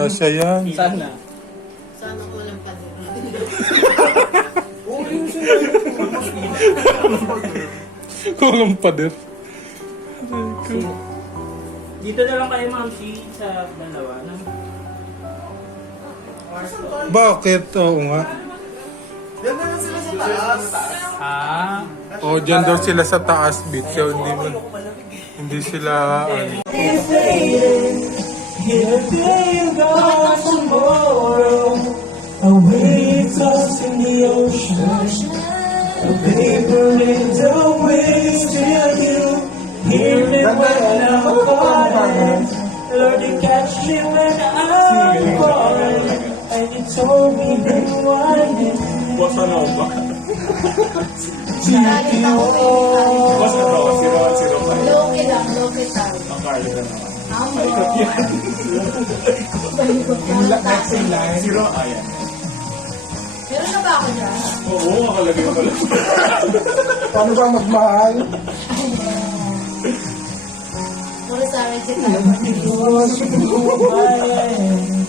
Kasya yan. Sana. Sana walang palit. Walang pader. Dito na lang kayo, Ma'am Shi, sa dalawa. Bakit? Oo nga. Yan na lang sila sa taas. Ah. O, dyan daw sila sa taas, beat. So, hindi sila, ano. Away tossed in the ocean, a paper in the wind, still you hear me when I'm falling. Lord, you catch me when I'm falling, and you told me that you wanted me. Bossa Nova. Galit ako eh. Bossa Nova, 0105. Loki lang, Loki tayo. Ang Carlo na naman. Amo. Next in line. Zero, ayan. Meron na ba ako dyan? Oo, makalagay ko pala. Paano ba magmahal? Mura sa amin si tayo.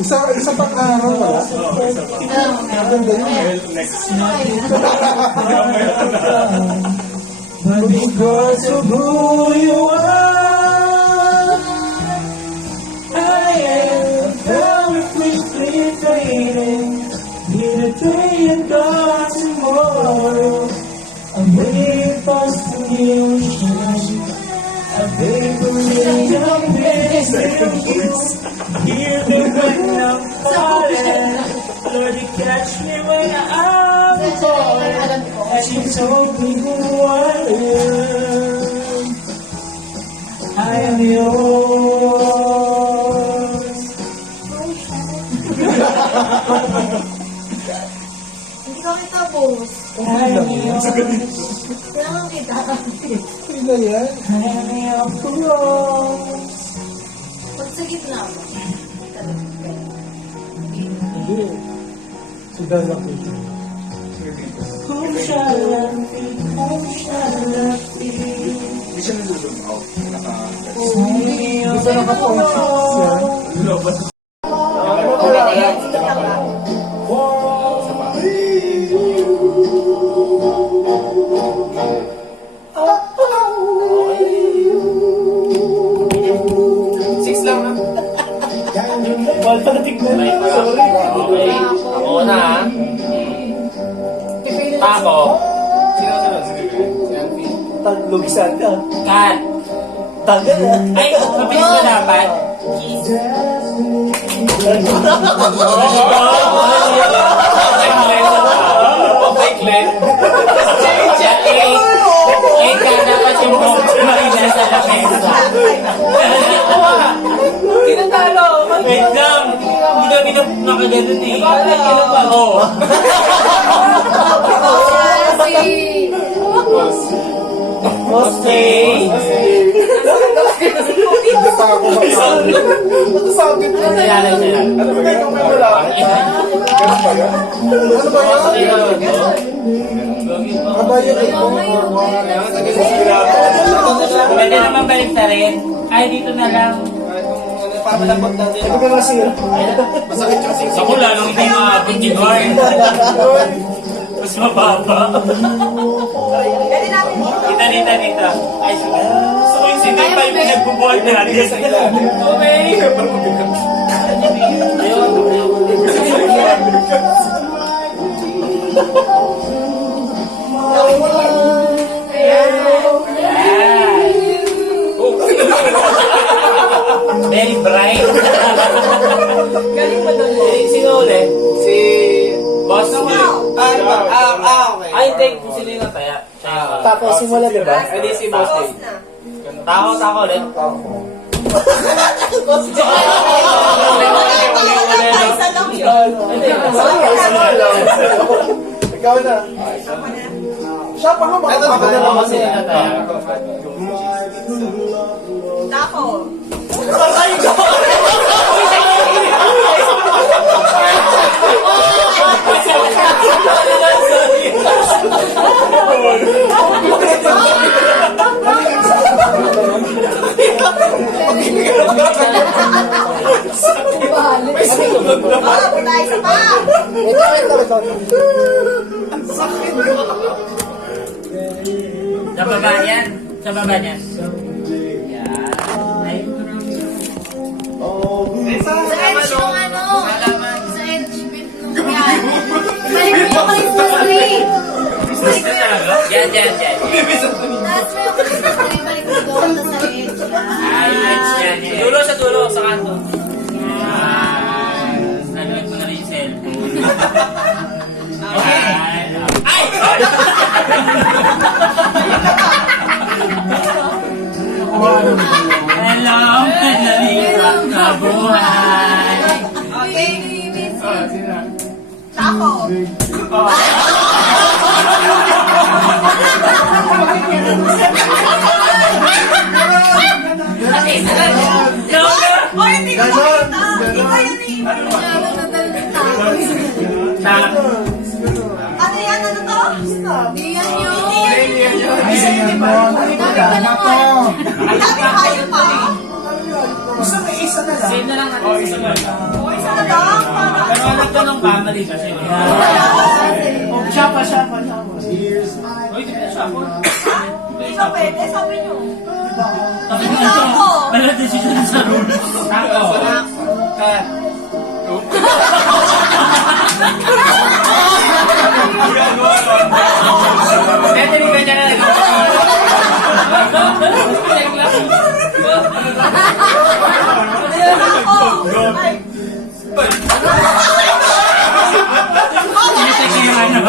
Isa pang araw wala? Maganda yun. Next. But because of who you are, I am very quickly fading. Here today and gone tomorrow. I'm waiting for some new shine. A paper in the mist of you. Hear me when I'm falling. Lord, you catch me when I'm falling. And you told me who I am. I am yours. Hindi ka kita, boss. I am yours. Kailangan kita. Sino yan? I am yours. Pag sa gitna mo. Hindi. Si Dala ko. Whom shall I be? Whom shall I be? Hindi siya nalulog out. Gusto naka-conscious yan. Lobas. Six lang na. Bata tignan. Sorry. Okay. Ako na. Tako. Sino? Si Alfie. Lugisan ka. Kat. Tagal ah. Ay, mabilis na dapat. Okay, Glenn. Eh, dapat yung mabilis sa lamesa. Tinatalo! Wait lang. Hindi kami nakaganon eh. Kailan ba? Oo. Okay. Hindi pa ako makasabi. Makasabi ko. Kailan. Ano ba yung may wala? Ganun ba yan? Ano ba yan? Kabayo ay Pwede naman balik na rin. Ay, dito na lang. Papalapot natin. Ano ka nasira? Masakit yung six. Ako lalong hindi maaabot ni Guard. Mas mababa. Dita. Ay, gusto ko yung sinay pa yung pinagbubuhat natin. Okay. Very bright. Galing pa doon. Sino ulit? Si... Boss Lee. Okay. Ay, hindi. Kung sino yung nataya. Tapos simula diba? Hindi si Boss Day. Tako ulit. Ikaw na. Siya pa nga makapagod na naman Sino siya. nataya? Tako. May Sa baba yan. Sa baba yan. Yan. Ay, Sa edge yung ano. Sa edge bit nung yan. Balik mo yung Christmas tree. Balik mo yung yan, yan, yan. taas mo yung Christmas tree. Balik mo doon sa edge. Ay, edge yan. Sa dulo, sa dulo, sa kanto. Yan. Nalagay ko na rin yung cellphone. Okay. Ay! Hello, nalirap na buhay. Okay. Tako. No, Oh, hindi ko makita. Iba yun eh. Tap. Ano yan? Ano to? Hindi yan yun. Dami kayo pa. Save na lang natin sa sabay. Oh, isa na lang. Pero nagtanong ka, mali kasi. Siya pa. Uy, di ba siya ako? Hindi pa pwede, sabi nyo. Tapos Ano ito, ako? wala decision sa rules. Ako. Cut. Pwede rin ganyan na lang. Ako. Ay. Sinisig niyo yung ano.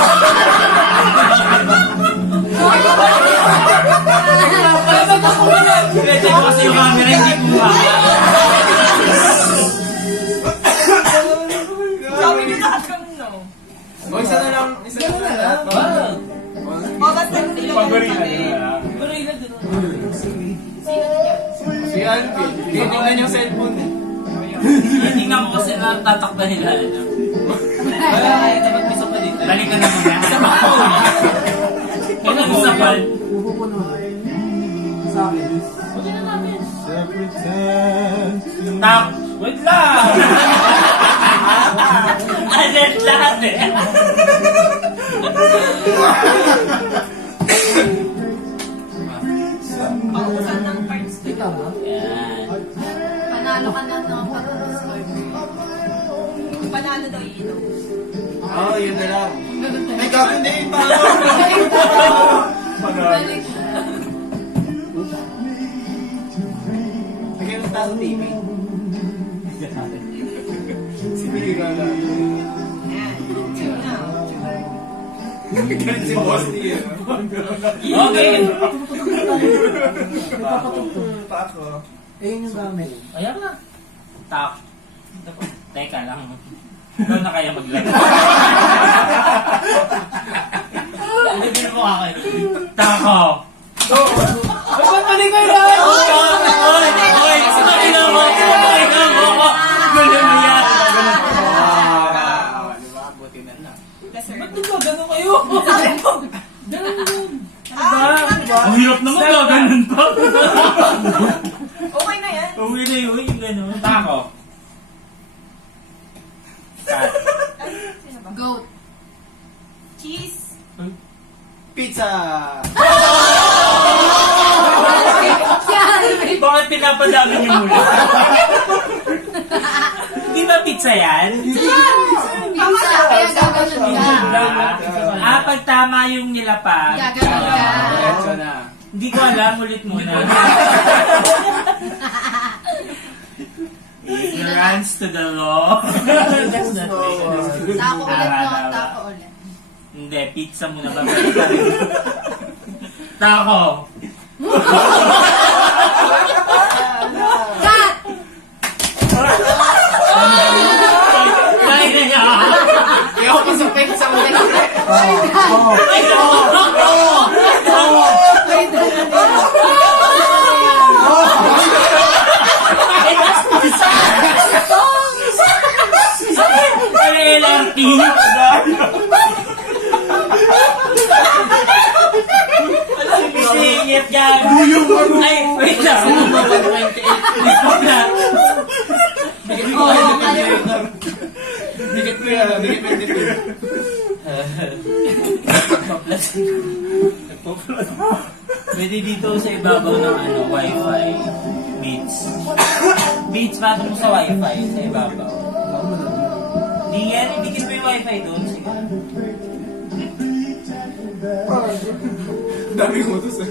Sinisig ko kasi yung camera, hindi ko Sabi nyo lahat kami no. O, isa na lang. Isa na lang. O, basta sila yung sabi. Si Alvin. Titingnan yung cellphone eh. Tingnan ko kasi natatakta nila. Wala, dapat may sapa dito. Balikan na muna. Kailan yung sapal? Tak! Wait lang! Alert lahat eh! Pausan ng cards. Yan. Panalo ka na ng pag-score. Panalo daw iinom. Oo, yun na lang. May gagawin na yun pa. Balik. Bigyan ng taso TV. Sige ka lang. Galit si boss niya. Okay! Pa ako. Ayan na. Tak. Teka lang. Ikaw na kaya maglaro. Hindi mo ka kayo. Tako. Ay, ba't mali kayo lahat? Oy! Oy! Sumakina mo! Sumakina mo! Gulo mo yan! Diba? Buti na lang. Ba't nagkagano kayo? Ah, Ang hirap naman gaganon pa. okay na yan. Uwi na yun, yung gano'n. Tako. Cut. Goat. Cheese. Pizza! Bakit pinapadami niyo muna? Hindi ba pizza yan? Tama siya. Kaya gagawin ka. Pag tama yung nilapag. Gagawin ka. Diretso na. Hindi ko alam, ulit muna. Ignorance to the law. That's not it. Tako ulit no. Tako ulit. Hindi, pizza muna. Babalik ka rin. Tako. Cut! Kaya na niya. Kaya ako sa pizza mo na. Ay, LRT. Singit yan. Ay, wait lang. Wait lang. Dikit ko yan. Dikit Pwede dito sa ibabaw ng Wi-Fi. Beats. Beats, patong mo sa Wi-Fi sa ibabaw. Hindi yan, ibigin mo yung Wi-Fi doon. Sige. Dami ko to sir.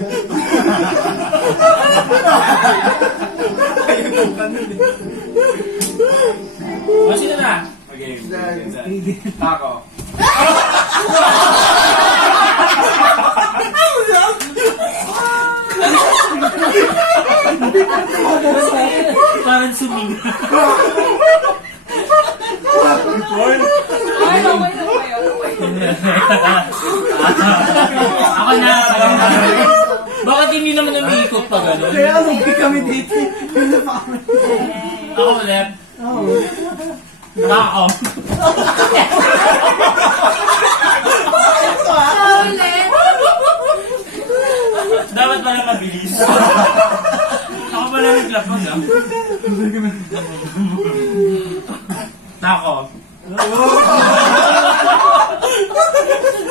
Ayun ang kanon eh. O, sino na? Okay. Ako. Parang suming. Ako na. Bakit hindi naman umiikot pa gano'n? Kaya lumpi kami dito. Ako ulit. Ako. Ulit. Dapat pala mabilis. Ako pala naglapag ah. Ako.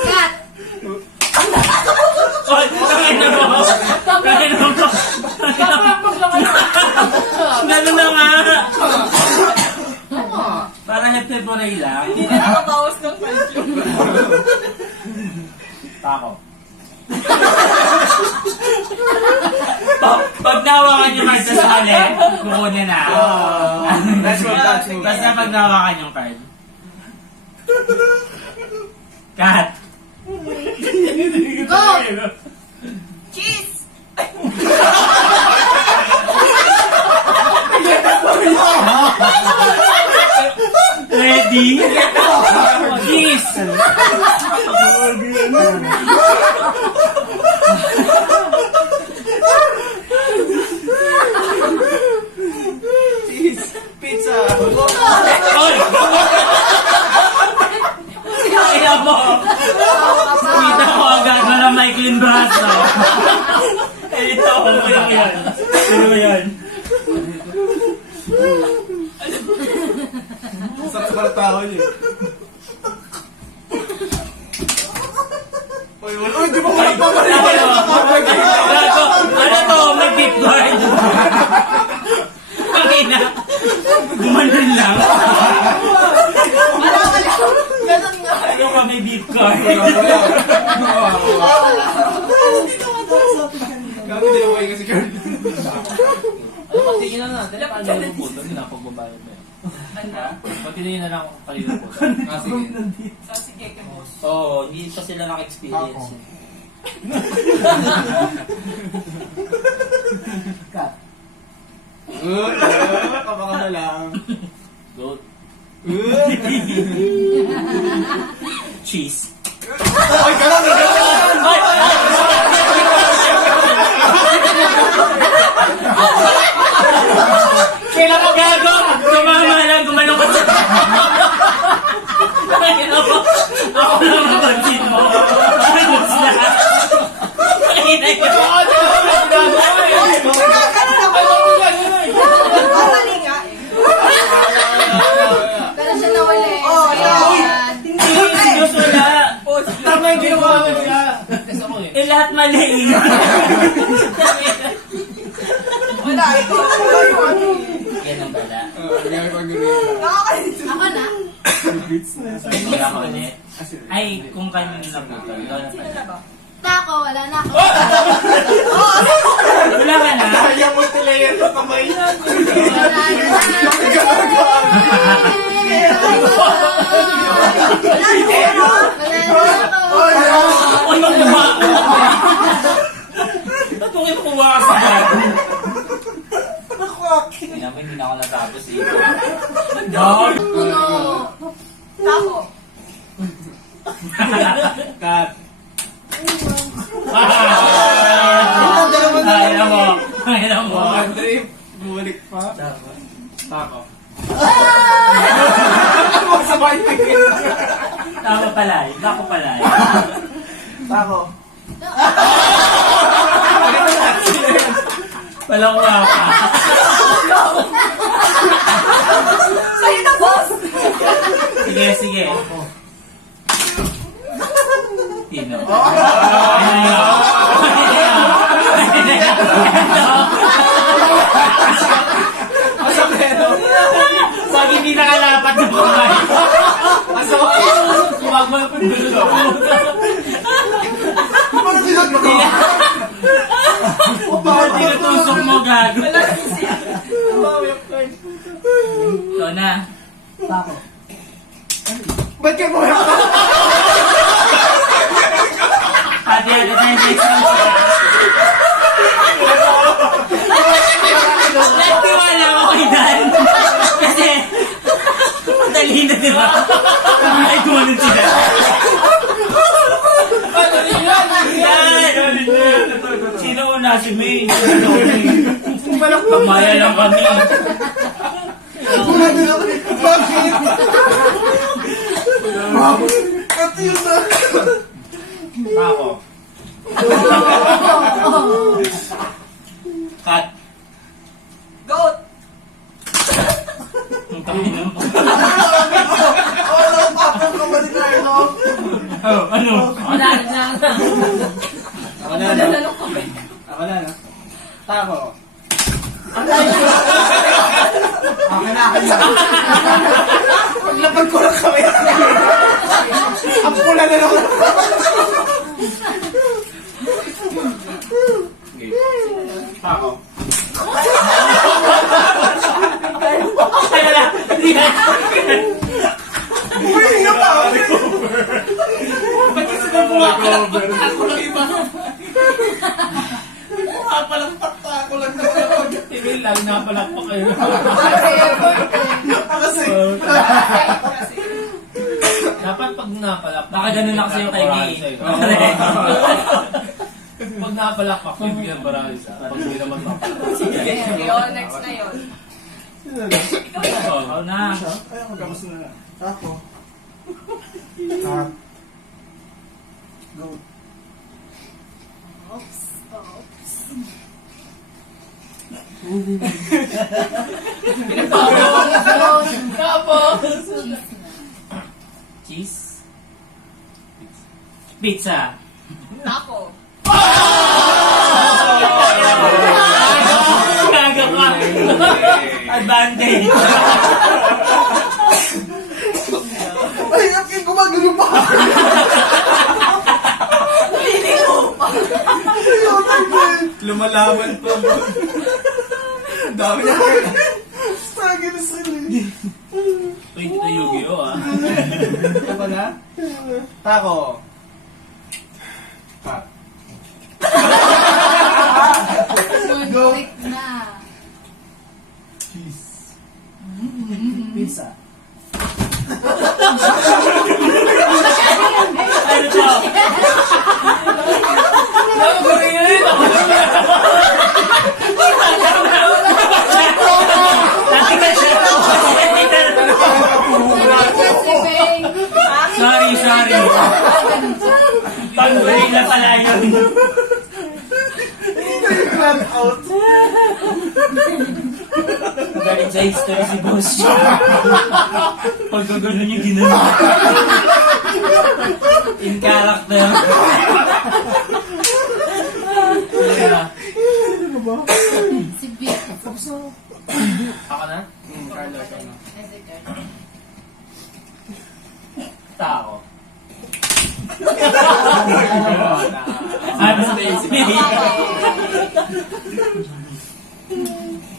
Cut. Oy, tangin na mo. Tangin na mo. Ganun na nga. Para hep-heporay lang. Hindi na nakabawas ng culture. Ako. Pag nawakan yung card sa hali, kukunin na. That's move. Basta pag nawakan yung card. Cut. Go! Cheese! Ready? Cheese! Cheese. Pizza. Oy! Kaya mo! Kita ko agad na Michael Brasso. Ito, ano lang yan? Ano ba yan? Sarap sa tao niya. Uy, di ba wala pa ba rin? Ano to? May gift card. Pagina. Gumanon lang. Wala. Ganun nga. Ano ka may gift card? Kami din ako kasi Carl. Ano pag tingin na natin? Paano yung puto? Pinapagbabayad mo yun. Pag tingin na lang kung kanino puto. Sige, boss. Oo, hindi pa sila naka-experience. Cut. Kapaka na lang. Goat. Cheese. Ay, ganun! Kailan mo gago? Tumama lang, gumanong ka sa... Ako lang mabansin mo. Ayos na. Kainay ka. Mali nga eh. Pero siya nawala eh. Hindi, Diyos wala. Tama yung ginawa mo siya. Eh, lahat mali. Wala, ikaw. Yan ang bala. Ako na. Hindi ako ulit. Ay, kung kanino na po ito. Tako, wala na ako. Wala ka na? Kaya mo tilayan sa kamay. Wala na. Uy, magkuha! Tatungin mo kuha ka sa bag. Hindi naman, hindi na ako natapos eh. Dog! Tako. Cut! Kaya mo! Kaya mo! Andre, bumalik pa. Tako. Sabay pa yun. Tama pala eh. Tako pala eh. Tako. Walang uwa ka. Sa'yo na, boss! Sige, sige. Sino? Pag hindi nakalapat ng kamay. Huwag mo na po dulo. Bakit tinutusok mo, gago? Ito na. Ba't ka mo? Pati agad na yung next month. Nagtiwala ako kay Dan. Kasi, madali na, di ba? Ay, gumanon si Dan. Dan! Sino una? Si May. Pamaya lang kami. Ako. Cut. Goat! Ang tangin mo. Oh, ano? Wala na. Ako na, no? Ako na, no? Tako. Akin na. Paglapag ko lang kami. Ang pula na lang. Tako. Ay, wala. Uy, pa! Ba't kasi bumapalakpak ako lang iba? Bumapalakpak ako lang naman. Tingin lang, napalakpak kayo. Kasi, Dapat pag napalakpak. Baka ganun na kasi yung kay Gay. Pag napalakpak, hindi yan marami sa. Pag hindi naman napalakpak. Yun, next na yun. Ikaw na. ayoko, gamos na. Tako. Go. Oops. Oops. Cheese. Pizza. Taco. Gaga ka. Advantage. Ay, akin gumagano pa! Lumalaban pa. Dami niya. Stagger na sila. Uy, ito Yu-Gi-Oh ah. Ako na? Tako. Cut. Muntik na. Cheese. Pizza. Ano to? Sorry. Pag-break na pala yun. Run out. Galing sa history si Boss. Pag gano'n yung ginano. In character. Si Vic. Ako na? Carlo, ikaw na. Tao. Ano Stacy?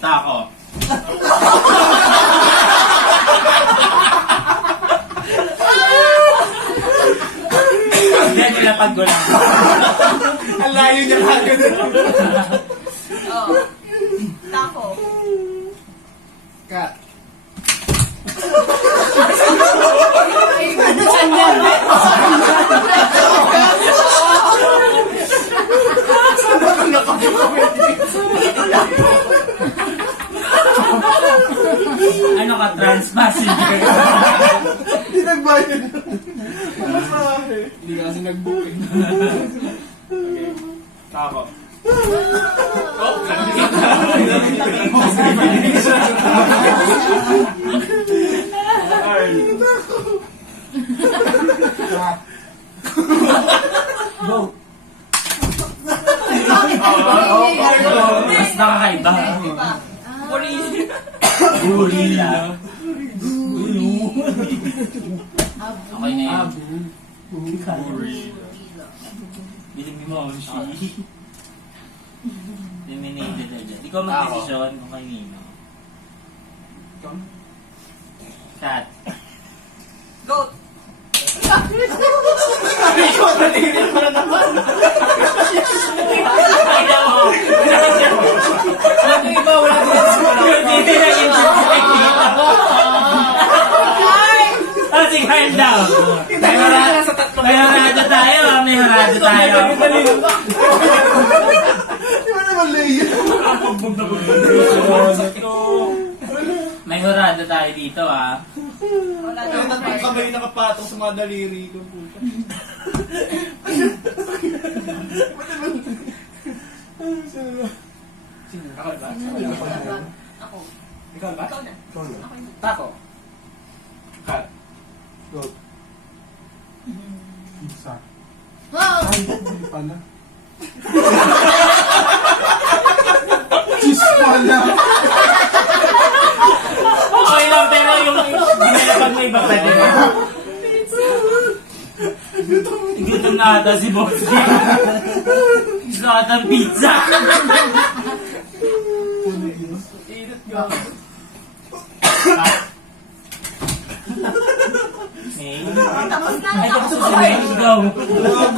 Tako. Yan nila paggulang. Ang layo niya kagad. Oh. Taco. Cut. Ano ka, trans passenger? Hindi nagbayad. Ano sa akin? Hindi kasi nag-booking. Okay. Tako. Go. Mas nakakaiba. Gorilla. Okay na yun. Bilang mo ako siya. Eliminated na dyan. Ikaw mag-desisyon kung kanino. Cat. Goat. Kaya mo! Wala iba, wala Hindi na yung Ah, si Carl daw. May harada tayo, may harada tayo. May harada tayo dito, ah. Wala na Yung ako. tatlong kamay nakapatong sa mga daliri ko. Puta. Sino? Ako ba? Ako. Ikaw ba? Ikaw na. Ako na. Tako. Kat. Pizza. Wow! Hindi pala. Cheese pala. Okay lang, pero yung pag may iba pwede na. Gutom na ata si Boss. Gusto ata ng pizza. Init ka. Hey. Tapos na. Ay, Tapos tapos na. na. Let's go.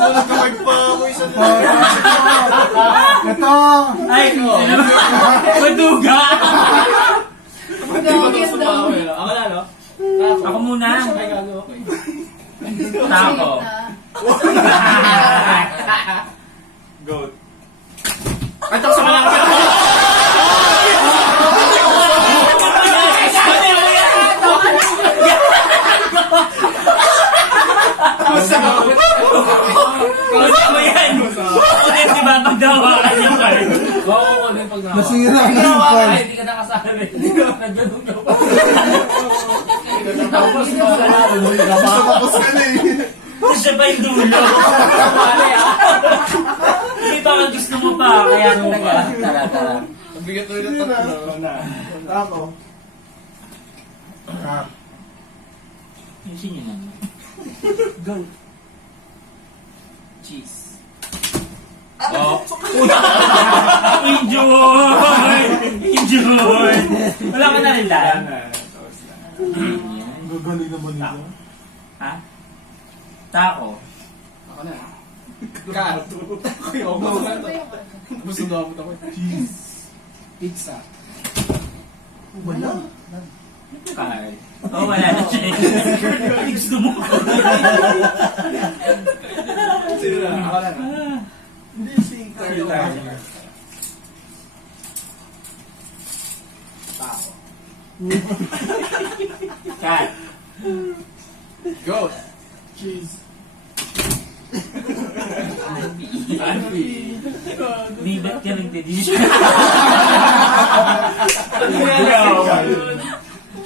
Nagkamag pa ako isa na. Ito. Ay, maduga. Hindi ko ito sumawi. Ako na, no? Tako. Ako muna. Ay, gago, okay. Tako. Goat. Ay, tapos ako lang. Kamusta mo yan? Ako din, di ba? Magdawa ka niya kayo. Oo, ako din pag nawa. Nasira ang Ay, ipon. hindi ka nakasabi. Nagganong na pa. Tapos ka na. Tapos ka na eh. Siya ba yung dulo? Hindi ba ang gusto mo pa? Kaya mo pa. Tara, tara. Ang bigat ulit ng tatlo. Ako. Ayusin niyo na. Go. Cheese. Oh. Enjoy! Enjoy! Wala ka na rin dahil. Gagaling naman nito. Ha? Tako. Ako na. Kat. Ayoko. Gusto na ako. Cheese. Pizza. Wala. Kay. Oh, wala na siya. Ano gusto mo? Sino na? Ako na. Hindi si Carl. Tako. Kat. Goat. Cheese. Di ba't ka nagtedisyon?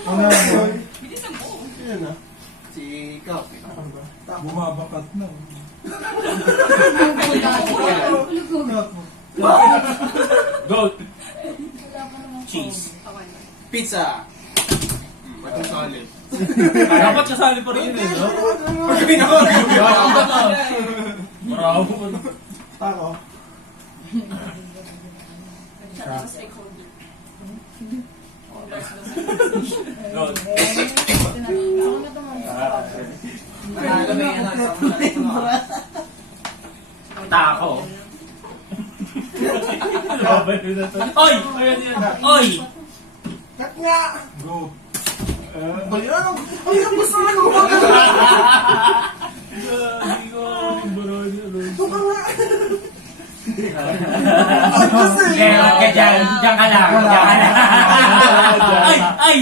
Ano boy? Bilisan mo. Yan ah. Si Ikaw. Bumabakat na. Goat. Cheese. Pizza. Batong solid. Dapat kasali pa rin yun, no? Bravo. Tako. Good. Tako. Oy! Oy! Cut nga! Go. Bayan! Ay, ang gusto na gumagana! Ito ka nga! Okay, wag ka dyan. Diyan ka lang. Diyan ka lang. Ay! Ay!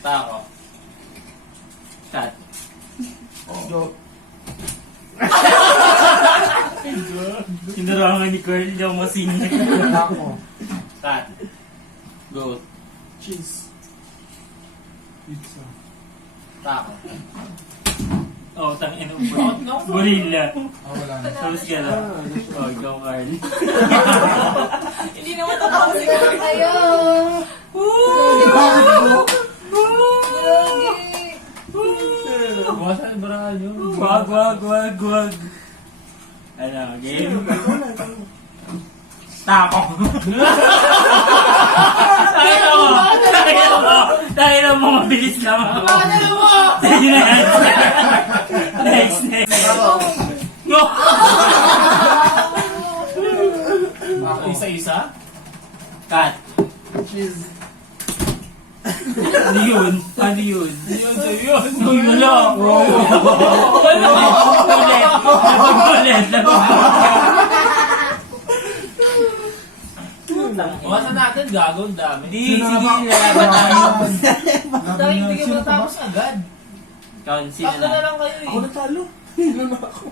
Tako. Cut. Go. Sinarangan ni Carl. Hindi ako masingit. Tako. Cut. Goat. Cheese. Pizza. Tako. Oh, tangin mo. Gorilla. Wala na. Tapos ka na. Oh, ikaw, Carl. Hindi naman totoo siguro kayo. Buwasan yung barahan yun. Wag. Ano, game? Tako. Tayo na mo, mabilis naman. Sige na yan. Next. No! Isa-isa? Cut. Ano yun? Yun, Uy, wala. Ulit. Buwasan natin, gago, ang dami. Di, sige, lalaban tayo. Dahil hindi ka matapos agad. Council Tatlo na na. lang kayo eh. Ako natalo. Hilo na ako.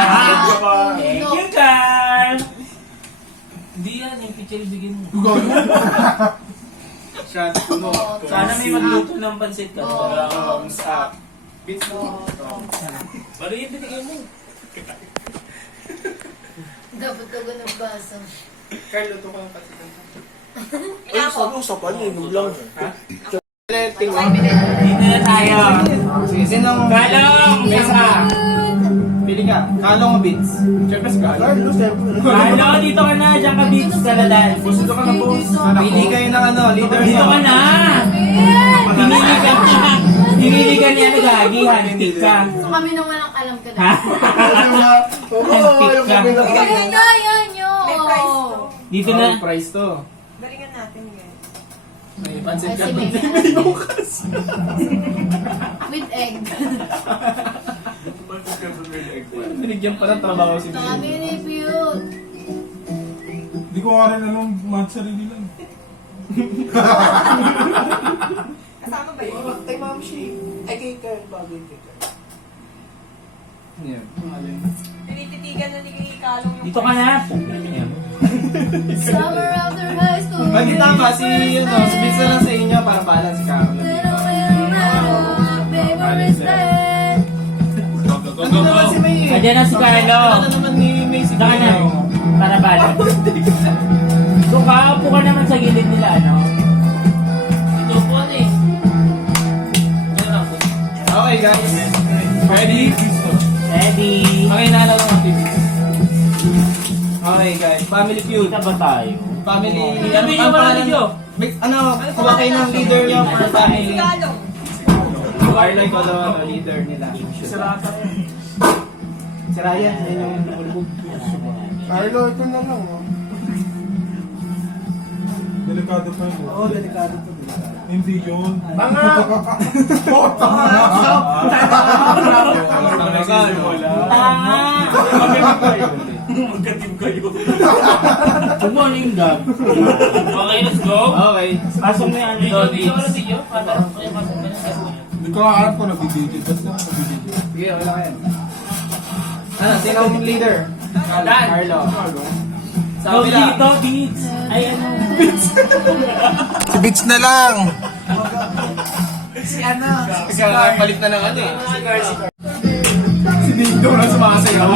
Thank you, Carl. Hindi yan, yung pichel bigyan mo. Shot puno. Sana may magluto ng pansit ka. Thumbs up. Bits mo. Bari yung binigay mo. Dapat ka ba nagbasa? Carl, luto ka ng patitan. Ay, usapan niyo. Yung lang. Ha? Dito na tayo. Sige, sinong... Kalong! Mesa. Pili ka. Kalong o beats? Siyempre si Carlo. Kalong, dito ka na. Diyan ka, Beats. Kaladan. Dito ka na, boss. Pili kayo ng ano, leader Dito ka na. Pinili ka na. Pinili ka niya na gagi. Hantik ka. So kami naman ang alam ka Ha? na. Hantik ka. Ganda, yan yun. May price to. Dito na. Price to. Galingan natin guys. May Ay, pansit ka. sige. With egg. Binigyan pa ng trabaho si Kami ni Piyut. Hindi ko nga rin alam, mahal sarili lang. Kasama ba yun? Kay Ma'am Shi. Ay, kay Carl. Bagay kay Carl. Yan. Tinititigan na ni Kalong yung... Dito ka na. Summer after high school. Magkita ba si, si Vince na lang sa inyo para balance si Carl. Ano naman si May eh? Ayan na si Carlo. Ano naman ni May si Dito ka na. Para bala. So, kaupo ka naman sa gilid nila, ano? Ito po eh. Okay guys. Ready? Ready? Okay, naalala ko ang TV. Okay guys, Family Feud. Kita ba tayo? Family... Kami yung mga video. Ano, kuha kayo ng leader niyo for family. Kalong. Carlo, ikaw daw ang leader nila. Si Ryan, yun yung lumulubog. Carlo, ito na lang, oh. Delikado pa yun. Oo, delikado to. Hindi yun. Tanga! Magkatim kayo. Good morning, Dad. Okay, let's go. Okay. Pasok mo yung ano Video, doon, video, Beats. video. Patarap ko yung pasok na yun. Hindi ko nga alam kung nag-digit. Basta nag-digit. Sige, wala ka yan. Ano, sino ang leader? Dan. Carlo. Sa Go kabila. dito, Beats. Ay, ano? Si Beats na lang! Kasi palit na ng ano eh. Si Ding Dong lang sumasayaw.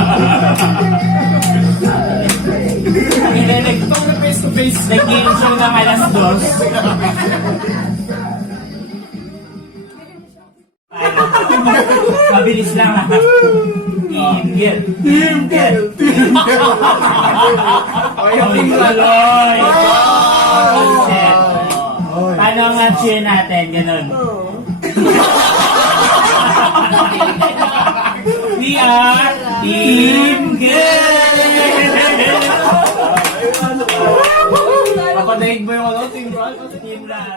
Ito na face to face. Nag-game show ng alas 2. Mabilis lang, ha? Team Get. Okay, yung team run. Tuloy. Set. Paano ang cheer natin? Ganun. We are Team Get. Papadaig ba yung ano? Team run? Team Run.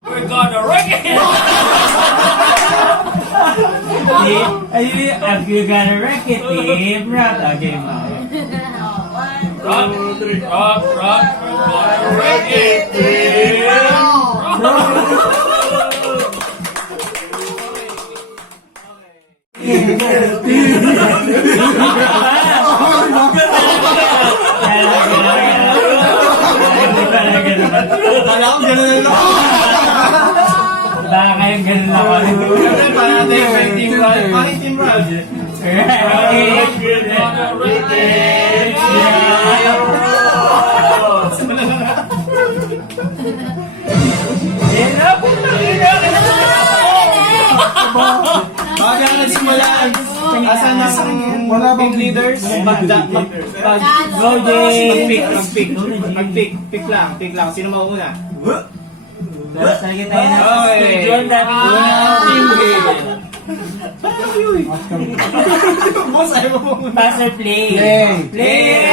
We're gonna wreck it! If you're gonna wreck it, Team Run. Okay, ma. Rock, rock, rock. We're gonna wreck it! Kala ko gano'n na lang. Ganun lang ako. Siyempre, para natin yung Team Ralph. Bakit Team Ralph? Bago na nagsimulan. Asan na Wala bang big leaders? Go, Jay! Mag-pick. Pick lang. Sino mauna? Dapat talaga tayo na sa Okay. studio. Ang dami ko na. Team game. Boss, ayaw mo muna. Pass or play? Play. Play!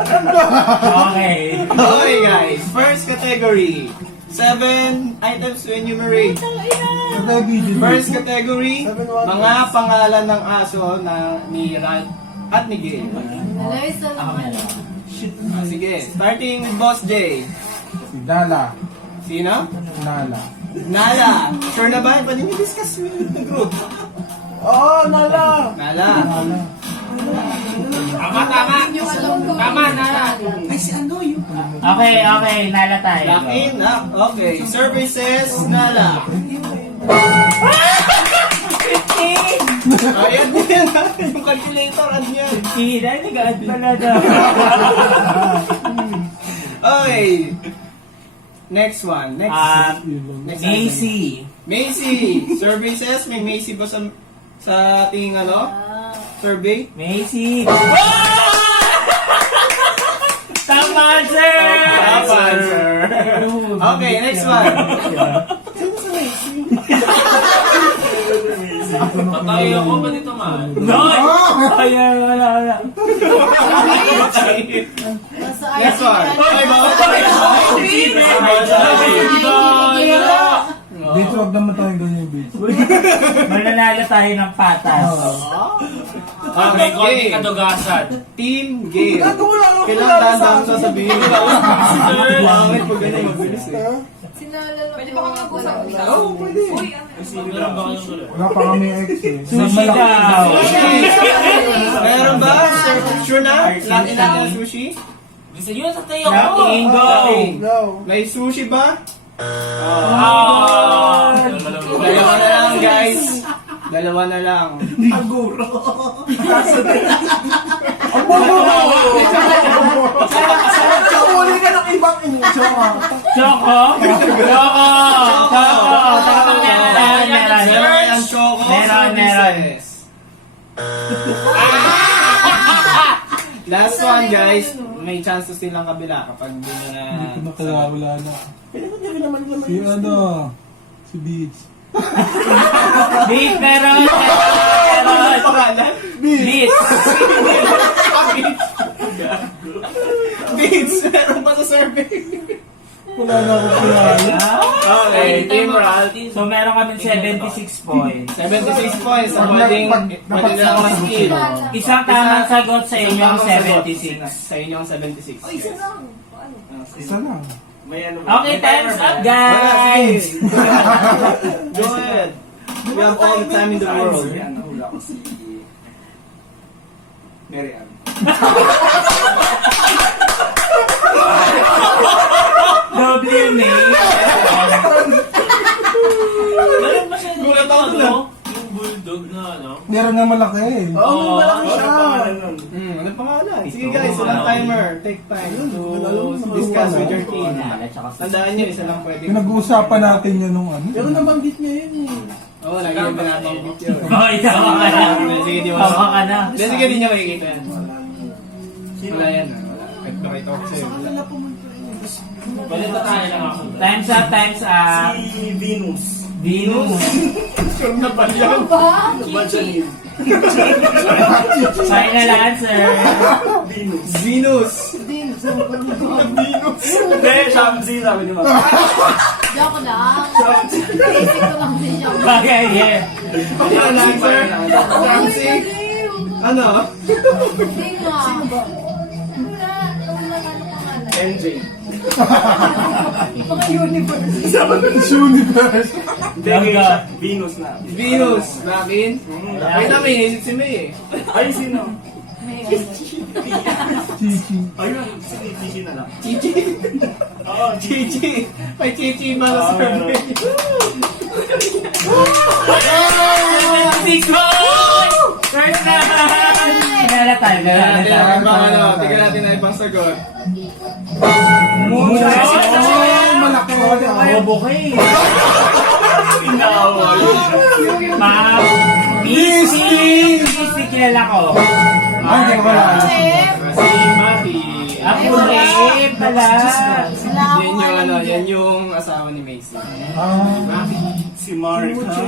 Okay. Okay guys, first category. 7 items to enumerate. First category, mga pangalan ng aso na ni Ralph at ni Gil. Ako meron. Sige, starting with Boss J. Si Dala. Sino? Nala. Nala. Sure na ba? Pwede niyo discuss with the group. Oo, Nala. Nala. Tama, Nala. Okay, nala tayo. Lock in, lock. Okay. Services, Nala. Ayan din. Yung calculator, ano yan? Hindi, nag-add pala na. Okay. Next one. Next Macy. Macy. Services. May Macy ba sa ating survey? Macy. Tama, sir! Tama, sir. Okay, next one. Patay ako ba dito man? No! Ayan, wala. Next one. Ay, bawal. Beach, wag naman tayong ganyan, beach. Mananalo tayo ng patas. Okay, konti kadugasan. Team game. Wala akong Kailangan kilala sa dahan-dahan akin. sasabihin. Pangit pag ganyan mabilis eh. Pwede ba kang mag-usap-usap? Oo, pwede. Uy, Meron ba kayong sulit? Wala pa kami ex eh. Sushi daw. Meron ba? Sure na? Laki natin ang sushi? Gusto nyo sa tayo Lock ko? in, go! No. May sushi ba? Ah! Dalawa na lang guys. Dalawa na lang. Uli ka ng ibang inyo. Choco? Choco! Choco! Meron ang choco Meron. services. Last one guys. May chances silang kabila kapag hindi nyo na... Hindi ko na kaya, wala na. Si si Beach. Beat, meron! Ano pangalan? Beat! Beats! Meron pa sa survey. Wala na akong kilala. Okay, Team Ralph. So meron kami 76 points. 76 points. Ang pwedeng na ako skill. Isang tamang sagot sa inyo ang 76. Sa inyo ang 76. Isa lang. Isa lang. Okay, time's up, guys! Go ahead. We have all the time in the world. W name. Meron ba siya Gulat ako ano? na. Yung bulldog na ano? Meron nga malaki eh. Oo, malaki siya. Ano pangalan? Sige guys, walang timer. Take time to discuss with your team. Tandaan nyo, isa lang pwede. Pinag-uusapan natin yun nung ano. Pero nabanggit niya yun eh. Oo, lagi yung binabanggit yun. Hoy, tama ka na. Sige, di Tama wala. ka na. Sige, di niya makikita yan. Wala yan. Wala. Kahit bakit ako sa'yo. Pwede pa tayo lang ako. Time's up, time's up. Venus. Venus. Sure na ba yan? Ba? Chichi. Final answer. Venus. Hindi, Shamsi sabi niyo ba? Joke lang. Basic ko lang din joke. Okay, yeah. Ano answer? Nancy? Ano? Hindi nga. Wala. Wala ka na pangalan. MJ. Mga universe. Universe. Ganga. Venus na. Venus. Nakin? Wait na, may inisip si May eh. Ay, sino? May Chichi. Ayun, sige na lang. Chichi. Oo, Chichi. May chichi ba na survey? 6 points! First naman! Tingnan tayo. Tingnan natin na ibang sagot. Malaki. Bobo ka eh. Pinawa. Ma'am, Missy! Missy, kilala ko. Hindi ko wala. Si Mati. Ako rin pala. Yan yung asawa ni Macy. Si Marika.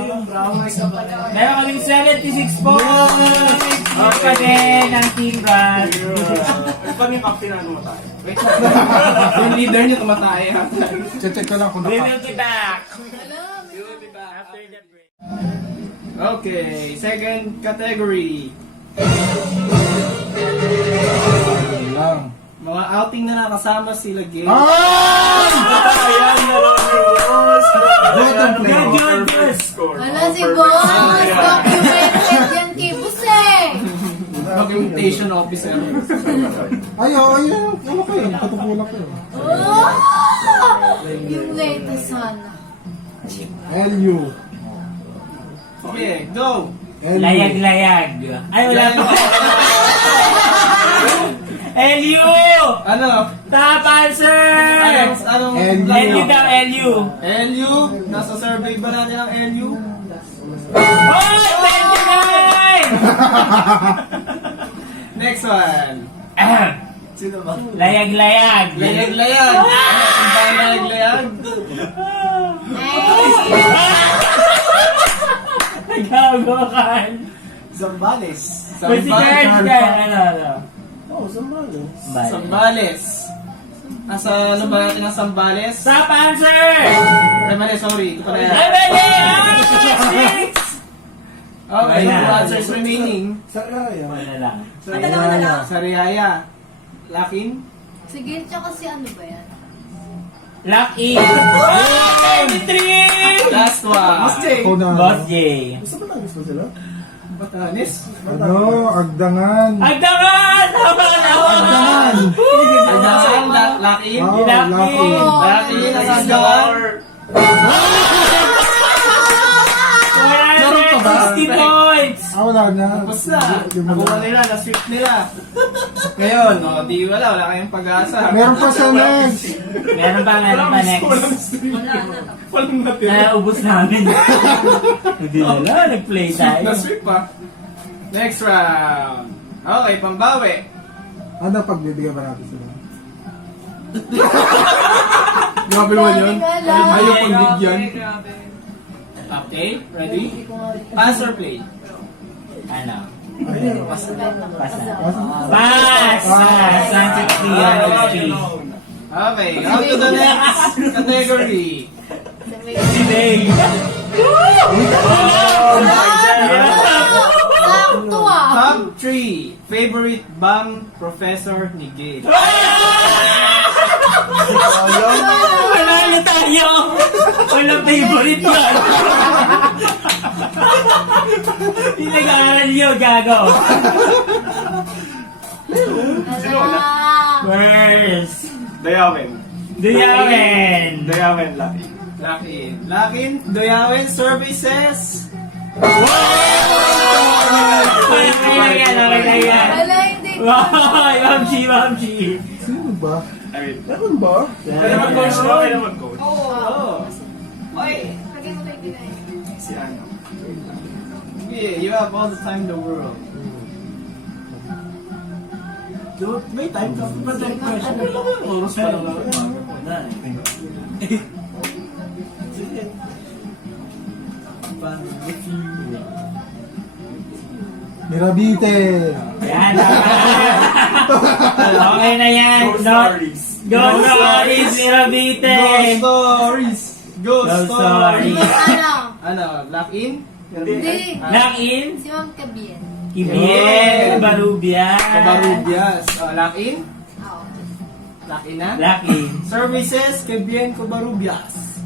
Meron kaming 76 points. Or pa din ang Team Brad. Pag yung captain, ano mo tayo? Wait lang. Yung leader niya tumatay ha. Check ko lang kung We naka. will be back. After the break. Okay, second category. lang. Mga outing na nakasama sila Gay. Ayan na lang yung boss. Good. Wala si Boss! Documented yan kay Boss eh! Documentation officer. Ayun. Ano kayo? Katutulak ko. Oh! Yung later sana. LU. Okay, go! Layag-layag. Ay, wala pa. LU! Ano? Top answer! Anong LU daw, LU. LU? Nasa survey ba natin ang LU? Oh, 29! Next one. Sino ba? Layag-layag. Layag-layag. Ano ba ang layag-layag? Nagkagawakan. Zambales. May si Kurt ka. Ano? Oh, Zambales. Zambales. Nasa ano ba natin ang Zambales? Top answer! Ay, mali, sorry. Ito pala yan. Ay, mali! Six! Okay, Wala. two answers remaining. Saraya. Wala lang. Sariaya. Lakin? Sige, tsaka si ano ba yan? Lucky! Oh, 93! Last one. Ako na. Boss J. Gusto ba gusto sila? Batanes? Ano? Agdangan. Agdangan! Tama na! Agdangan. Nasaan? Lakin? Oh, Lucky! Lakin, nasaan gawan? 460 points! Wala na. Basta, nakuha nila, na-sweep nila. Ngayon, di wala kayong pag-asa. Meron pa sa next. Meron pa next. Walang natira. Naubos namin. Hindi na, nag-play tayo. Na-sweep pa. Next round. Okay, pambawi. Ano pagbibigyan ba natin sila? Grabe naman yun. Alam. Ayaw pagbigyan. Okay, ready? Pass or play? Ano? Pass. Pass! Pass! 160. Okay, on to the next category. Si Dave. Sakto ah! Top 3 favorite bang professor ni Gay. Wala na tayo! Walang favorite yan! Hindi nag-aaral yun, gago! Wala! Worst! Dayawin. Duyawin! Dayawin, Lucky. Lakin, Doyawen Services. Okay lang yan, okay lang yan! Wala, hindi. Wow! Mamsi! Sino ba? I mean, Meron ba? pwede mag-coach no? Pwede mag-coach. Oh. Oy! Lagyan mo tayo pinay. Si ano? Yeah, you have all the time in the world. Dude, may time ka pa tayo question. Oras pa lang. Mirabite. Yan! Okay na yan! Go Stories. Go Stories, Mirabite! Stories. Go Stories! Ano? Ano, Black In? Hindi. Lock in! Si Ma'am Kabien. Ibien! Barubian! Cobarubias. Lock In? Oo. Lock In na? Lock in! Services, Kebien Cobarubias.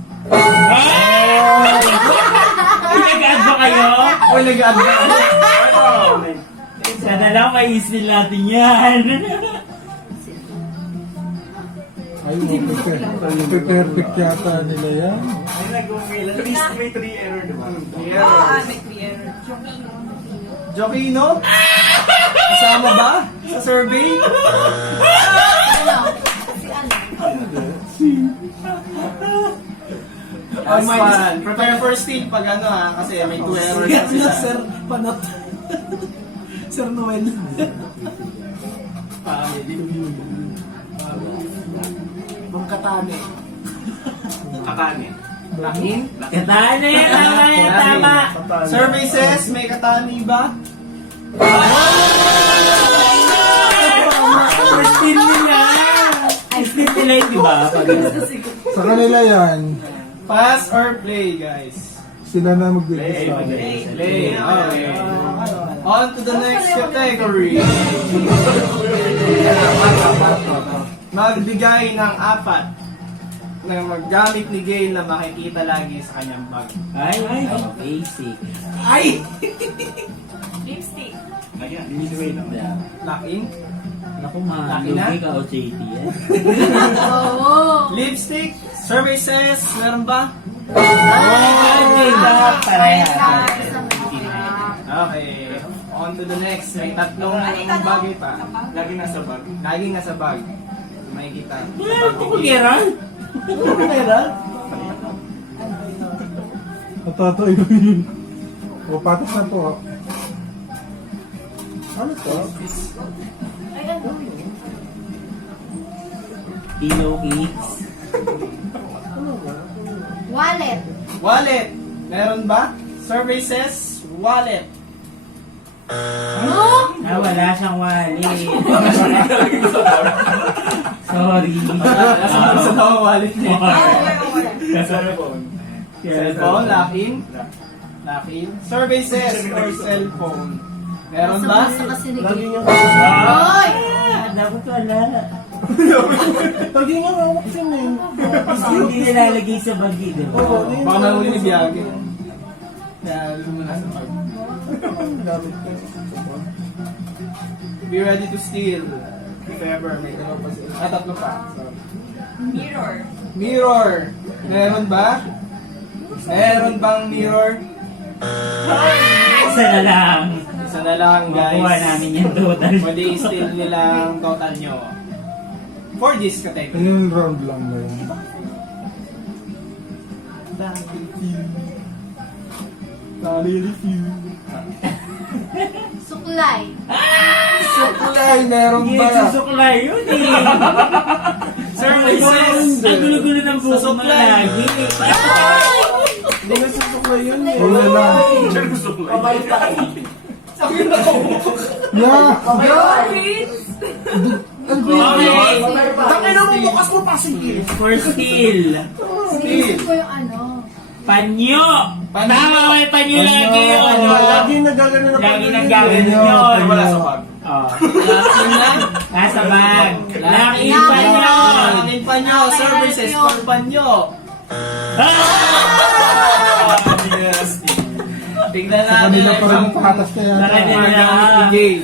Pinag-add ba kayo? O, nag-add ba? Ano? Sana lang maistil natin yan. Ay, perfect yata nila yan. Ay, nag-umilan. At least may 3 error, di ba? May clear. Jokino? Kasama ba sa survey? Ano? Si ano? Last one. Prepare for steal pag ano ha, kasi may 2 errors na sila. Sir Panot. Sir Noel. Bangkatane. Katane. Lakin? Katana yan, tama. Survey says, may katani ba? Still nila. Ay, still nila yun, di ba? Sa kanila yan, Pass or play, guys? sila na magbibigay. Play. Okay. On to the next category. Magbigay ng 4 na maggamit ni Gail na makikita lagi sa kanyang bag. Ay, basic. Ay! Lipstick. Ayan. Laking? Naku, Laki na? malugi ka o JT yan. Oo. Lipstick? Survey says, meron ba? Okay, lahat parehas. Okay. On to the next. May 3 bagay pa. Lagi nasa bag. Laging nasa bag. Makikita. Wala ko kuliran. Natatayo yun. O, patas na po. Ano to? Ay, ano? Tino Kids. Wallet. Wallet. Meron ba? Survey says, wallet. No? Wala siyang wallet. Sorry. Nasa sa daw wallet niya. Cellphone. Cellphone, laking. Laking. Survey says, or cellphone. Meron ba? Sa kasi ni Gail. Ah, Hoy! dapat wala. Lagi nga hawak yun eh. Gusto hindi nilalagay sa bag di ba? Baka nahuli ni Biagi. Kaya lumuna sa bag. Lapit ka. Be ready to steal. If ever, may dalawa pa sila. Ah, 3 pa. Sorry. Mirror. Mirror. Meron ba? Meron bang mirror? Isa na lang. Isa na lang, guys. Makuha namin yung total. Pwede i-steal nilang total nyo. For this category. Ayun, round lang na yun. Suklay. Suklay, meron Hindi ba? susuklay yun eh. Survey says, Ang gulo-gulo ng buhok mo Susuklay. lagi. hindi na susuklay yun eh. Wala lang. Yeah! Okay. Tangina mo, bukas mo pa, sige. For steal. Sinisip ko yung ano. Panyo! Panyo. Tama may panyo lagi yun. Lagi nagagano na Lagi nang Panyo, gagawin yun. wala sa bag. Oh. Laking na. Nasa bag. Laking Laking panyo! Laking panyo. Survey says, for panyo. Yes. Tignan Sa natin. kanila pa rin ang patas na yan. Sa kanila. Magagamit ni Gail.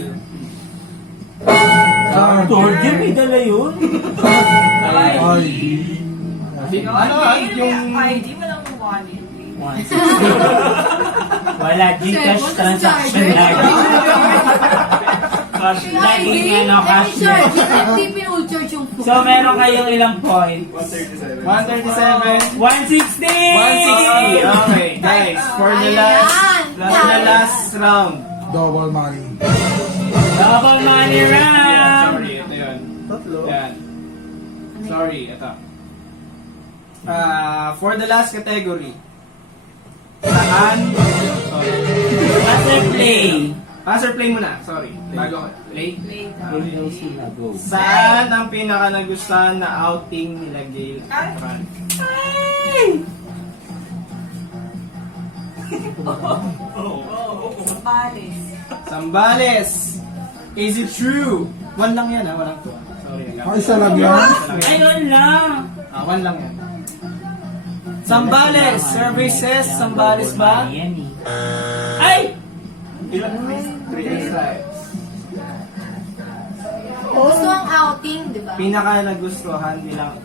Torture, may dala yun. Ay, Ano yung... ID, walang wallet. 160. Wala, Gcash transaction lagi. Laging ano, cash na. Hindi pinulchurch yung phone. So, meron kayong ilang point? 137. 137. 160! 160. Okay, guys. For the last round. double money. Double money round! Sorry, ito yun. Yan. Sorry, ito. For the last category. Saan? Sorry. Master play. Answer play muna. Sorry. Bago. Play. Go. Saan ang pinaka nagustuhan na outing nila Gail at Fran? Paris. Sambales. Is it true? 1 lang yan ha. Walang 2. Sorry. Isa lang yan. Ayun lang. 1 lang yan. Sambales. Survey says Sambales ba? Yan eh. Ay! Ilan? 3 Three errors. stripes. Gusto ang outing, di ba? Pinaka nagustuhan nilang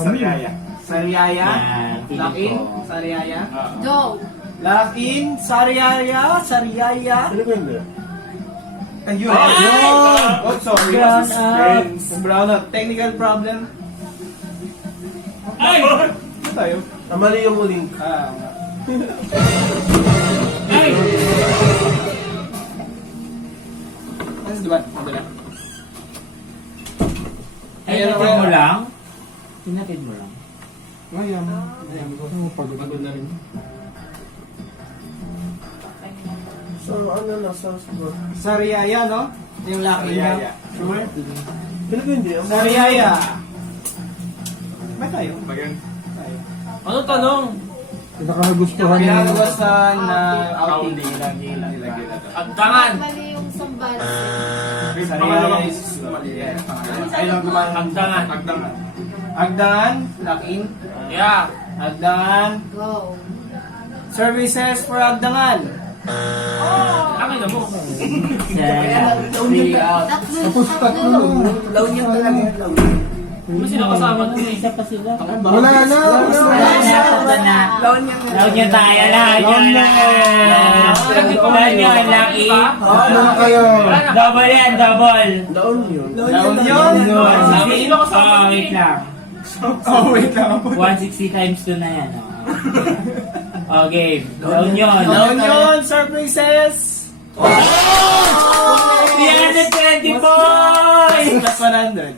Sariaya. Sariaya. Yan, feeling Lock-in. ko. Sariaya. Go! Lock-in. Sariaya. Sariaya. Ano ba hindi? Ayun. Oh, sorry. Brown out. Brown out. Technical problem. Ay! Ano tayo? Mali yung link. Ay! Ano diba? Madala. Ay, tinatid mo lang? Tinatid mo lang. Mayam. Pagod. Pagod na rin. So, ano na, sa Sariaya, no? Yung lock-in niya. Sariaya. Sure? Pero hindi. Sariaya. Ba tayo? Bagan. Tayo. Ano tanong? Pinakagustuhan niya. Pinakagustuhan na outing. Agdangan! Mali yung sambal. Sariaya is mali. Ay lang gumawa. Agdangan. Agdan, lock-in. Yeah. Agdan. Go! Services for Agdangan. Akin na mo. Free out. Tatlo. Laon yan talaga. Ano sila kasama ko eh? Isa pa sila. Wala na. Wala na, tapos na. Laon niya tayo, laon niya. Laon niya, lucky. Ano na kayo? Double yan, double. Laon yun. Laon yun. Sino kasama Oh, wait lang. Oh, wait lang. 160 times 2 na yan. Oh, game. Laon yun. Laon yun, surprises. 320 points! Plus 100.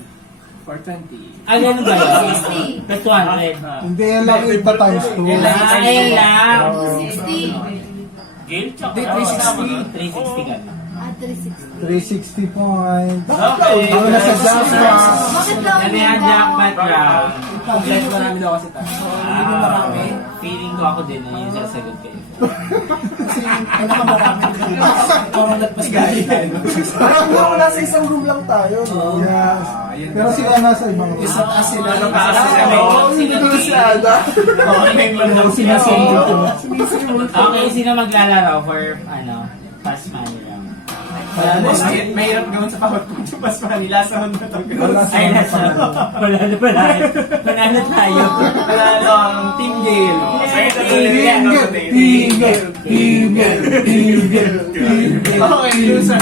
420. Ah, ganun ba yun? 60. Plus 100. Hindi yan lang 8 times 2. Ayun lang. 60. Game? Tsaka 360 ka na. Ah, 360. 360 points. Okay. Ako na sa jackpot. Bakit daw Kami ang jackpot round. Complete marami daw kasi tayo. Feeling ko ako din na yung sasagot kayo. Parang mo, nasa isang room lang tayo, no? Yes. Pero sila nasa ibang room. Sila lang Okay, sino maglalaro for, pass money round? Mahirap gawin sa PowerPoint yung pas money. Last round na ito. Ay, nasa. Wala na pala. Panalo tayo. Panalo ang Team Gale. Okay, loser.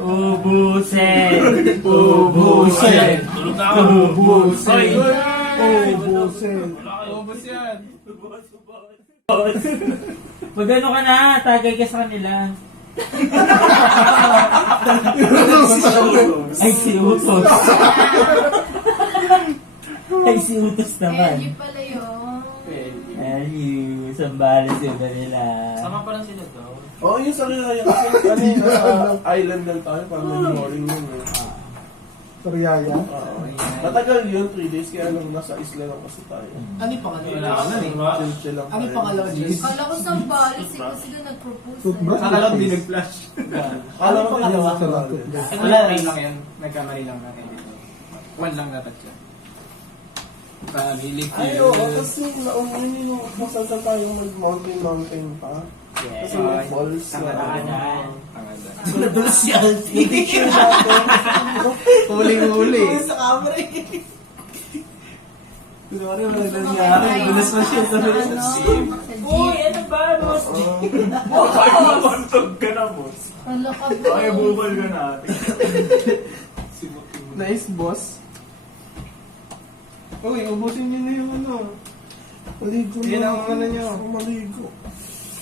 Ubusin. Ubusin. Tulog na ako. Ubusin. Ubusin. Ubus yan. Magano ka na, tagay ka sa kanila. Ay, si Utos. Ay, si Utos naman. LG pala yun. Ay, sambales yun na nila. Sama pa lang sila daw. Oo, yung sarili kasi kanina sa island lang tayo, parang morning yun. Sariaya. Matagal yun, 3 days, kaya lang nasa isla lang kasi tayo. Ano yung pangalawa? Wala ka na eh. Chill lang Ano yung tayo. pangalawa, Jess? Kala ko sambales eh, kasi doon nag-propose. Toothbrush. Akala ko di nag-flash. Alam ko Pangalawa yung sa lang. Wala, rin lang yan. Nagkamali lang natin dito. One lang dapat siya. Pamilig Ay, oo, kasi naungin yung masalta tayong mag-mountain pa. Kasi may falls. Nadulas si Alti. Huli-huli. Sa camera Sorry, wala nangyari. Gulas na siya sa Uy, ano ba, boss? Ay, mamantog ka na, boss. Kala ka ba? Ay, bubal ka natin. Nice, boss. Uy, ubusin niyo na yung ano. Maligo na. Yan ang ano nyo. Maligo.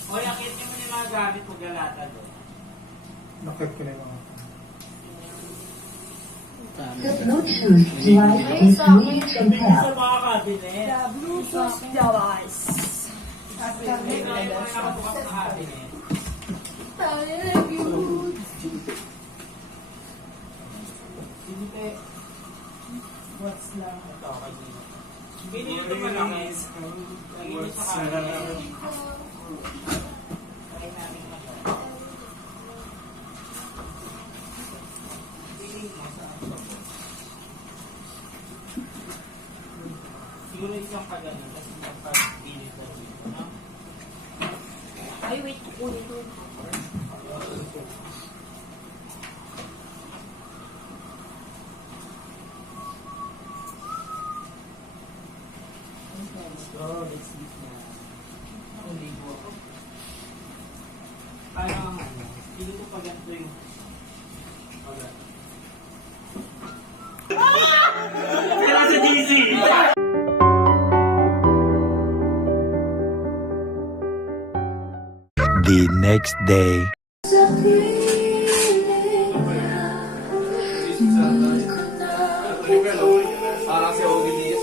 Uy, akit niyo mo yung mga gamit mo galata doon. Nakit ko na yung mga. Ay, sa akin. Sa mga cabinet. Bluetooth device. May mga nakatukas na cabinet. Tayo na review. What's lang? Ito, kanina. Hindi nyo ito malaki. Lagi nyo sa cabinet. Try namin malaki. Siguro isang pagano, kasi magpag-pilit na dito, no? Ay, wait. Kukunin ko. Bro, let's sleep na. Ako, ligo ako. Parang ano, feeling ko pag ganito yung... Okay. Kaya sa DC! The next day. Parang si Ogie Diaz.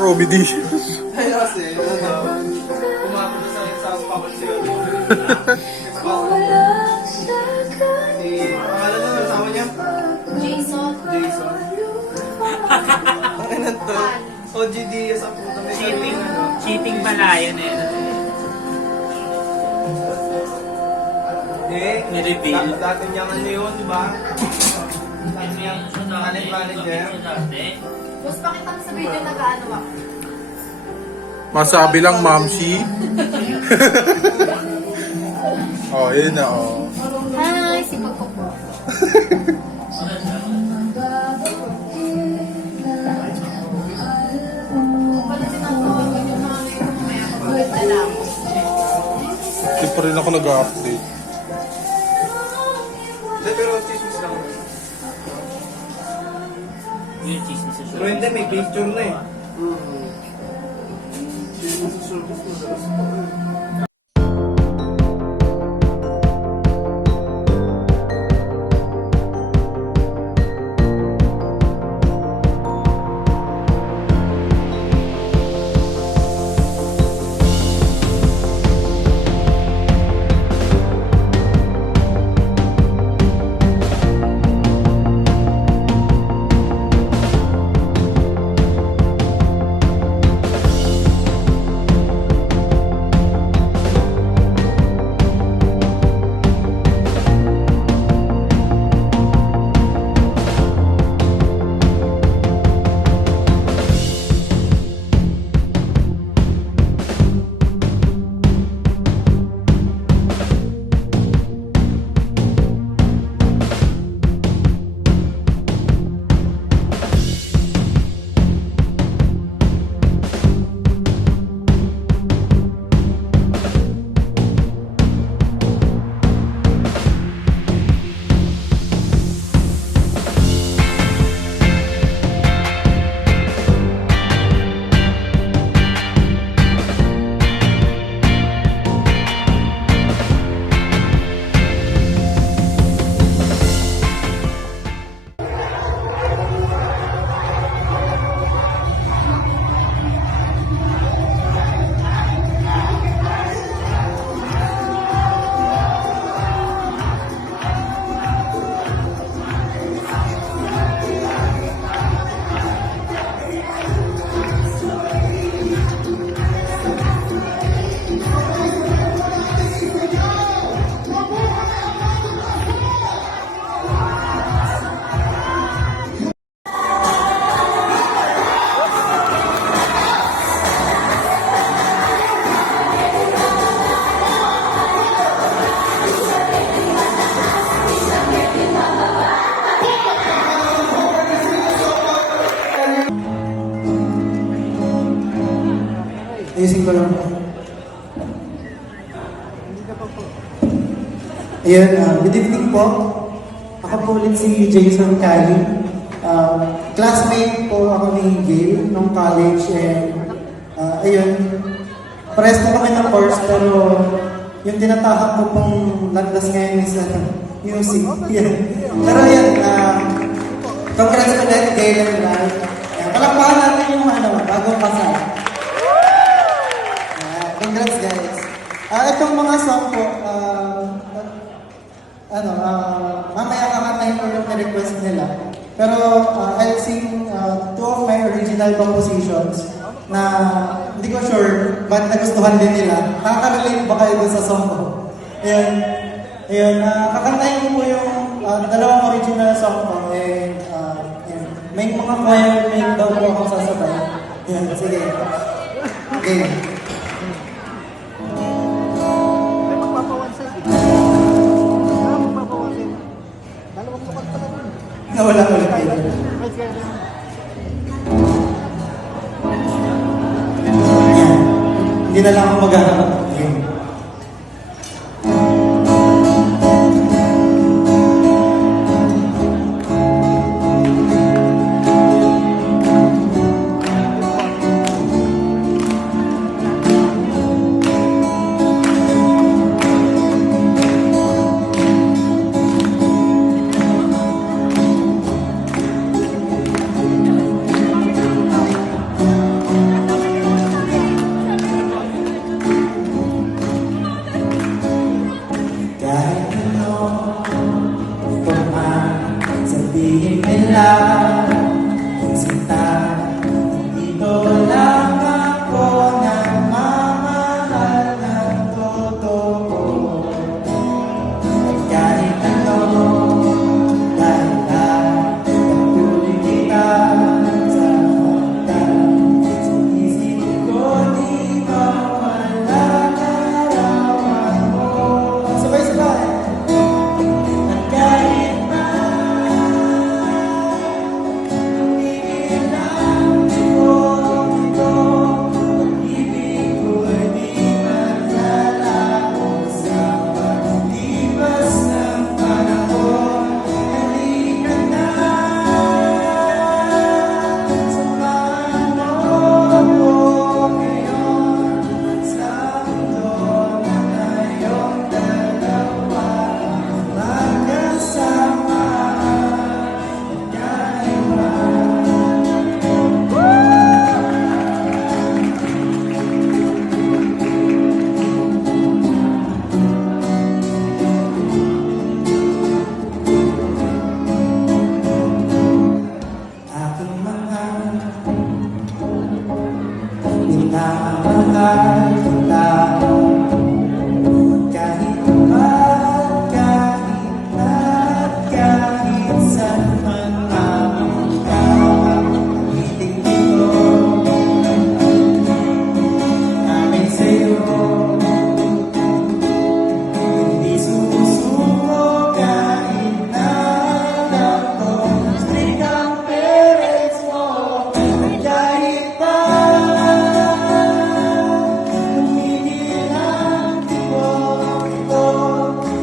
Robbie D. Ay, kasi, kumapit sa exam pa ko siya. Pangalan na, asawa niya? Jason. Jason. Ano to? OG Diaz ang puta may Cheating. ano. Cheating pala yun eh. Ni-reveal. Dati niyang ano yun, di ba? Dati niyang talent manager. Tapos pakita mo sa video nag-ano ako. Masabi lang, Mamsi. Oh, yun na, oh. Hi, si Pagkoko. Pala sinatawagan yung mga ngayon mamaya kapag alam. Hindi pa rin ako nag-update. Hindi, pero chismis lang. Yung chismis sa Pero hindi, may picture na eh. Ayusin ko lang. Ayan, good evening po. Ako po ulit si Jason Cali. Classmate po ako ni Gail nung college and ayun, pares po kami ng course pero yung tinatahak ko pong landas ngayon is music. Yeah. Pero ayan, congrats ulit Gail and Ryan. Palakpakan natin yung bagong kasal. Congrats guys. Itong mga song po, mamaya kakantahin ko yung request nila. Pero I'll sing two of my original compositions na hindi ko sure ba't nagustuhan din nila. Nakaka-relate ba kayo dun sa song ko? Ayun, kakantahin ko po yung dalawang original song ko. May mga choir make daw po akong sasabay. Yan, sige. Okay. Nawala ulit. Hindi na lang ako maghahanap. Yun. Kahit ano pa man sabihin nila, sinta, dito lang ako nagmamahal ng totoo. At kahit ano, dahil patuloy kita sa mata, sa isip ko di mawala larawan mo. Sabay-sabay. At kahit pa tumigil ang tibok ito, pag-ibig ko'y di maglalako sa paglipas ng panahon. Halika na, samahan mo ako ngayon sa mundo na ngayong dalawa magkasama. Kahit pa aking mahal, minamahal kita. Kahit pa, kahit at kahit saan man ang kapiling dito, amin sa'yo. Hindi sumusuko kahit na alam ko strict ang parents mo. Kahit pa tumigil ang tibok ito,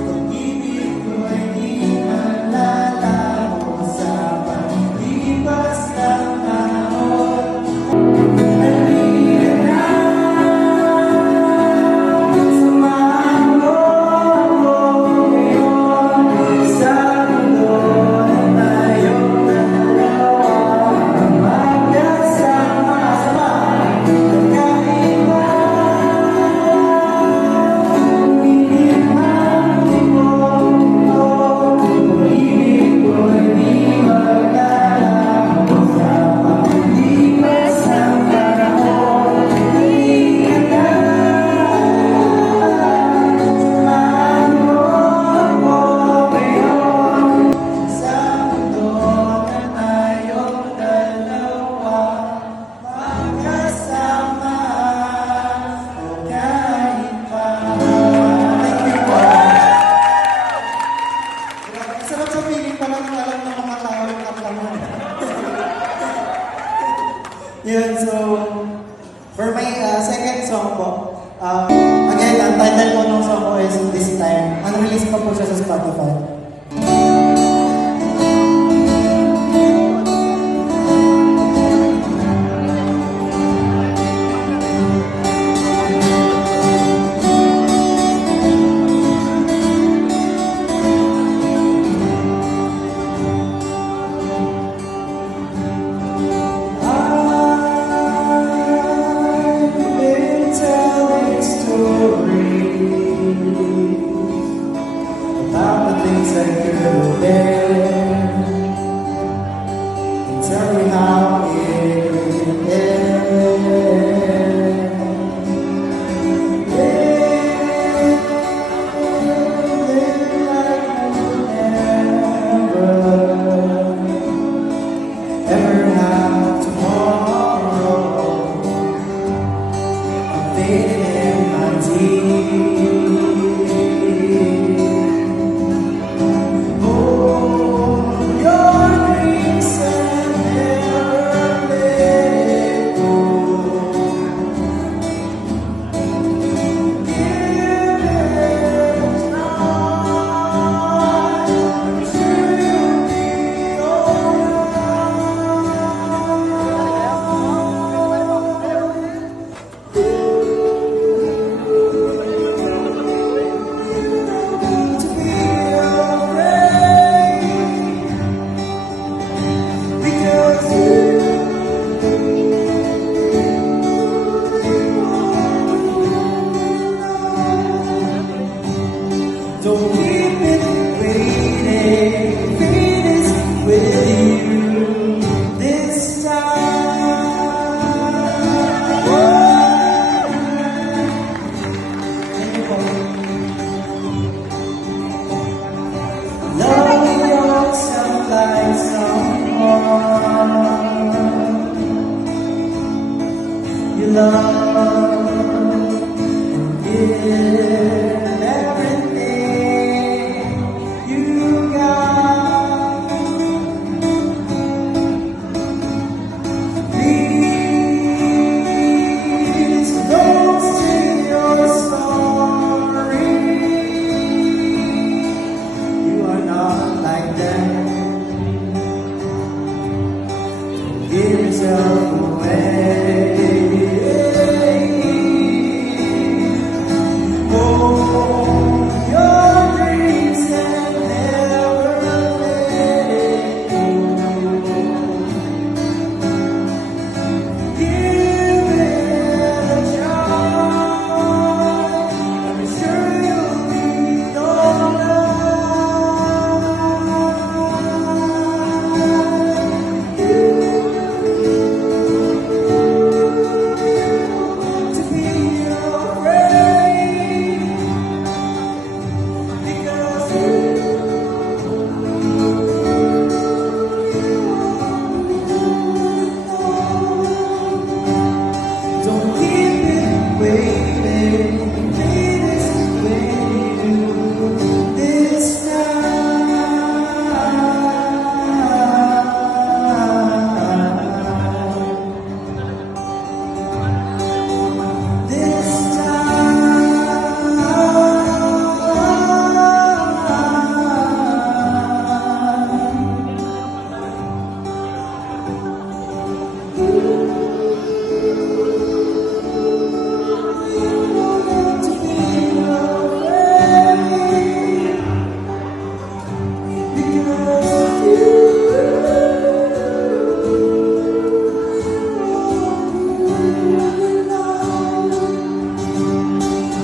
pag-ibig ko'y di malalago sa paglipas ng panahon. Halika na, samahan mo ako ngayon sa mundo na ngayong dalawa magkasama. Kahit pa tumigil ang tibok ito, pag-ibig ko'y di maglalako sa paglipas ng panahon. Halika na, samahan mo ako ngayon sa mundo na ngayong dalawa magkasama. Kahit pa. Thank you po. Sarap sa feeling pa lang alam ng mga tao yung kaplangan. Yun, so, for my second song po, again, ang title po ng song ko is This Time. Unreleased pa po siya sa Spotify. I've been telling stories about the yourself away. Hold your dreams and never let it go. Give it a try. I'm sure you'll be alright. To be afraid, because don't keep it waiting. Please wait this time. This time. To be afraid, because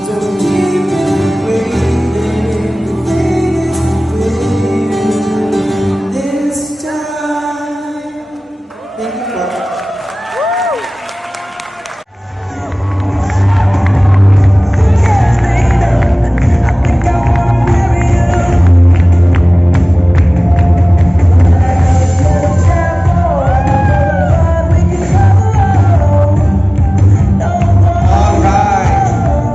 don't keep it waiting. This time. Thank you for Alright.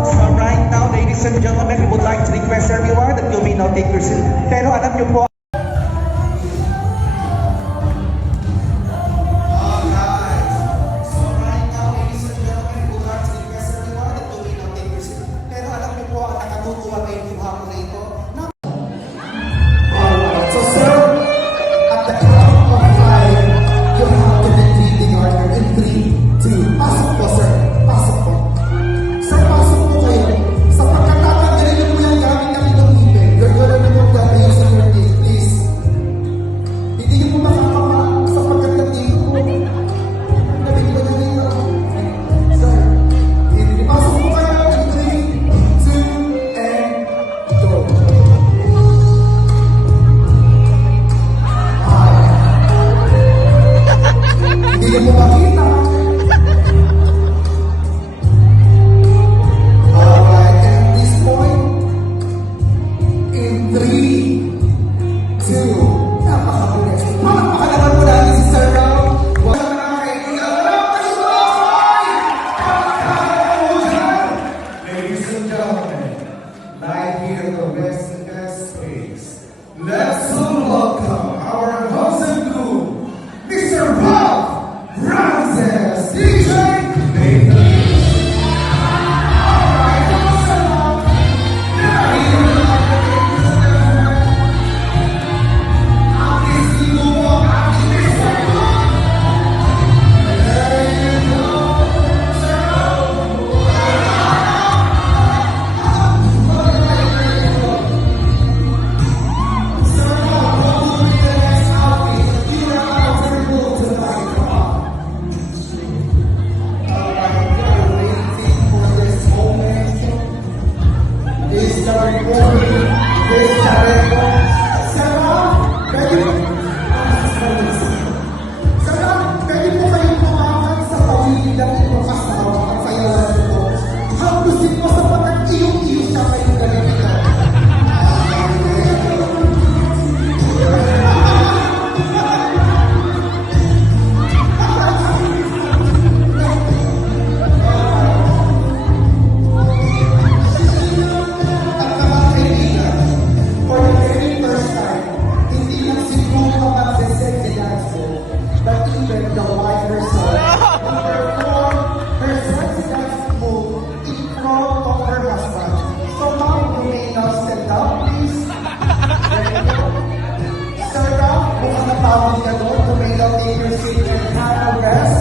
So right now, ladies and gentlemen, we would like to request everyone that you may now take your seat. Pero alam niyo po, So sir, at the count of 5, you have to retrieve the garter in 3, 2, pasok po sir, pasok po. Sir, pasok po kayo. Sa pagkatapos, ganyan po yung gamit namin ng ipin. You're gonna remove the base of your teeth, please. Hindi niyo po makakama sa pagkatapos po. Nabigyan ko na dito. Sir, pasok po kayo in 3, 2, and go. Hindi mo makita. Alright, at this point, in 3, 2, napakabilis. Palakpakan naman po natin si Sir Rao. Wala na mga kaibigan. Ladies and gentlemen, live here in the Western Space, let's welcome our host and groom, Mr. Ralph Francis, DJ Nathan. Tawag ka doon, kung may love, take your seat and have a rest.